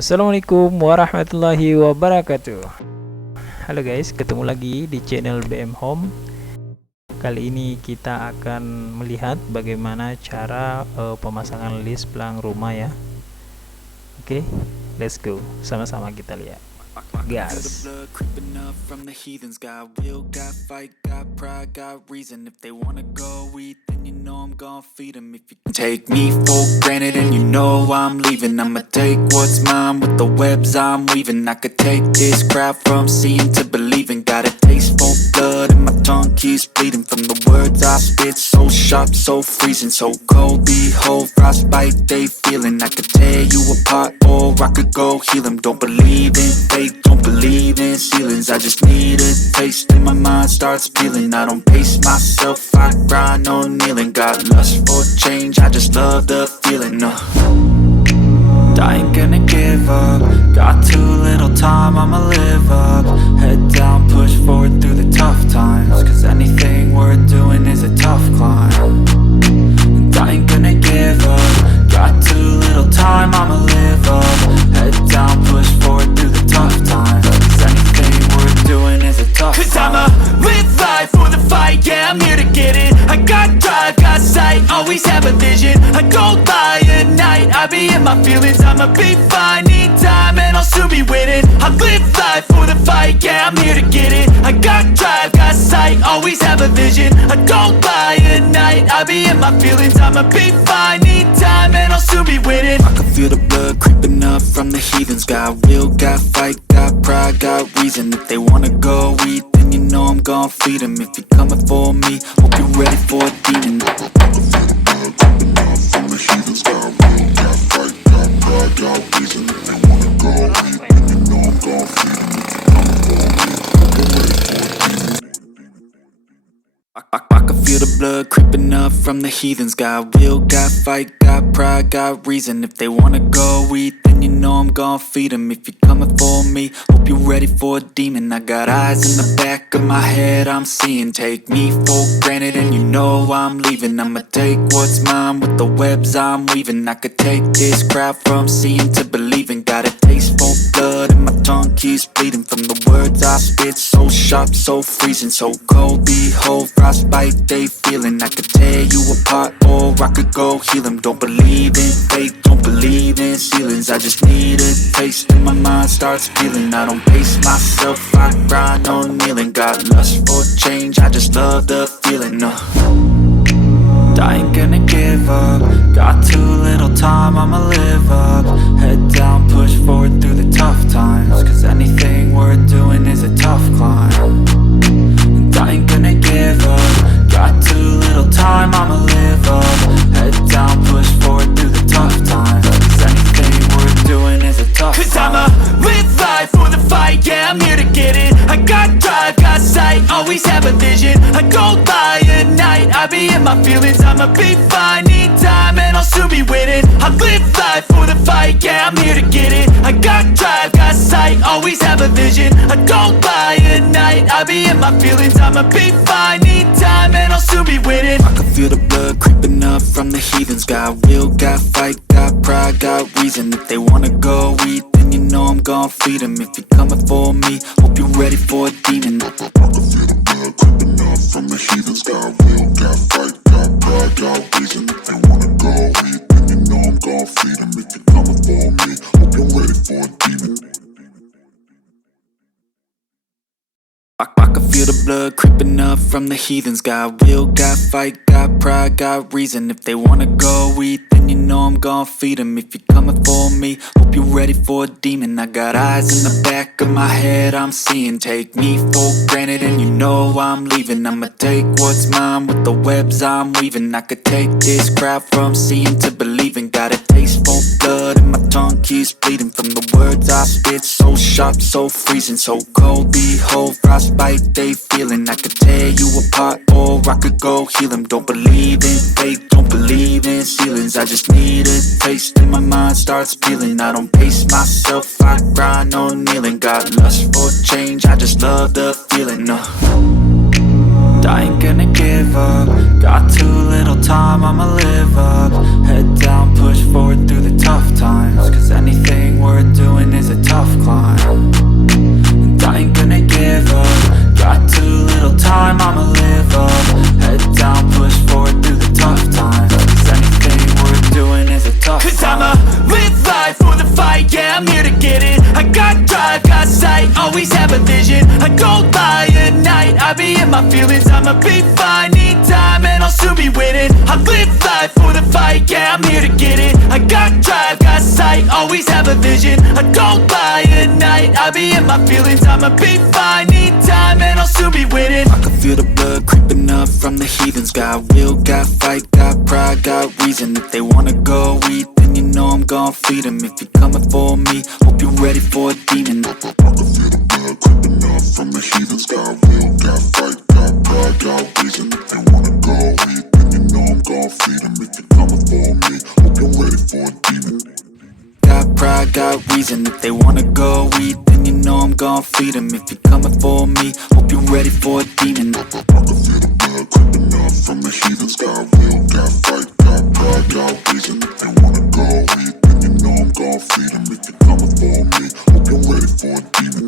Assalamualaikum warahmatullahi wabarakatuh. Halo guys, ketemu lagi di channel BM Home. Kali ini kita akan melihat bagaimana cara pemasangan list plank rumah ya. Oke, let's go, sama-sama kita lihat. Gas. Take me for granted and you know I'm leaving. I'ma take what's mine with the webs I'm weaving. I could take this crowd from seeing to believing. Got a taste for blood and my tongue keeps bleeding from the words I spit. So sharp, so freezing, so cold. Behold, frostbite they feeling. I could tear you apart or I could go heal them. Don't believe in fate, don't believe in ceilings. I just need a taste and my mind starts peeling. I don't pace myself, I grind on kneeling. Got lust for change, I just love the feeling. I ain't gonna give up. Got too little time, I'ma live up. Head down, push forward through the tough times. Cause anything worth doing is a tough climb. And I ain't gonna give up. Got too little time, I'ma live up. Head down, push forward through the tough times. Cause anything worth doing is a tough climb. Cause I'ma live life for the fight, yeah, I'm here to get it. I got drive, got sight, always have a vision. I go by at night, I be in my feelings. I'ma be fine, need time and I'll soon be winning. I live life for the fight, yeah, I'm here to get it. I got drive, got sight, always have a vision. I go by at night, I be in my feelings. I'ma be fine, need time and I'll soon be winning. I can feel the blood creeping up from the heathens. Got will, got fight, got pride, got reason. If they wanna go eat, then you know I'm gon' feed them. If you're coming for me, hope you're ready for a demon. I can feel the blood creeping up from the heathens. Got will, got fight, got pride, got reason. If they wanna go eat, then you know I'm gon' feed them. I can feel the blood creeping up from the heathens. Got will, got fight, got pride, got reason. If they wanna go eat, then you know I'm gon' feed them. If you're coming for me, hope you're ready for a demon. I got eyes in the back of my head, I'm seeing. Take me for granted and you know I'm leaving. I'ma take what's mine with the webs I'm weaving. I could take this crowd from seeing to believing. Got a taste for blood and my tongue keeps bleeding from the words I spit. So sharp, so freezing, so cold. Behold, frostbite they feeling. I could tear you apart or I could go heal them. Don't believe in fate, don't believe in ceilings. I just need a taste and my mind starts peeling. I don't pace myself, I grind on kneeling. Got lust for change, I just love the feeling. I ain't gonna give up. Got too little time, I'ma live up. Head down, push forward through the tough times. Cause anything worth doing is a tough climb. And I ain't gonna give up. Got too little time, I'ma live up. Head down, push forward through the tough times. Cause anything worth doing is a tough climb. Cause I'ma live life for the fight, yeah, I'm here to get it. I got drive, got sight, always have a vision. I go by at night, I be in my feelings. I'ma be fine, need time and I'll soon be winning. I live life for the fight, yeah, I'm here to get it. I got drive, got sight, always have a vision. I go by at night, I be in my feelings. I'ma be fine, need time and I'll soon be winning. I can feel the blood creeping up from the heathens. Got will, got fight, got pride, got reason. If they wanna go eat, then you know I'm gon' feed them. If you're coming for me, hope you're ready for a demon. I can feel the blood creeping up from the heathens. Got will, got fight, got pride, got reason. If they wanna go eat, then you know I'm gon' feed them. If you're coming for me, hope you're ready for a demon. I can feel the blood creeping up from the heathens. Got will, got fight, got pride, got reason. If they wanna go eat, then you know I'm gon' feed them. If you're coming for me, hope you're ready for a demon. I got eyes in the back of my head, I'm seeing. Take me for granted and you know I'm leaving. I'ma take what's mine with the webs I'm weaving. I could take this crowd from seeing to believing. Got a taste for blood and my tongue keeps bleeding from the words I spit. So sharp, so freezing, so cold. Behold, frostbite they feeling. I could tear you apart or I could go heal them. Don't believe in fate, don't believe in ceilings. I just need a taste and my mind starts peeling. I don't pace myself, I grind on kneeling. Got lust for change, I just love the feeling. I ain't gonna give up. Got too little time, I'ma live up. Head down, push forward through the tough times. Cause anything worth doing my feelings, I'ma be fine. Need time and I'll soon be winning. I live life for the fight, yeah, I'm here to get it. I got drive, got sight, always have a vision. I don't lie at night, I be in my feelings, I'ma be fine. Need time and I'll soon be winning. I can feel the blood creeping up from the heathens. Got will, got fight, got pride, got reason. If they wanna go eat, then you know I'm gon' feed them. If you're coming for me, hope you're ready for a demon. I can feel the blood creeping up from the heathens. Got will, got fight, got pride, got reason. If they wanna go eat, then you know I'm gon' feed them. If you're coming for me, hope you're ready for a demon. Got pride, got reason. If they wanna go eat, then you know I'm gon' feed them. If you're coming for me, hope you're ready for a demon. I can feel the blood creeping up from the heathens. Got will, got fight, got pride, got reason. If they wanna go eat, then you know I'm gon' feed them. If you're coming for me, hope you're ready for a demon.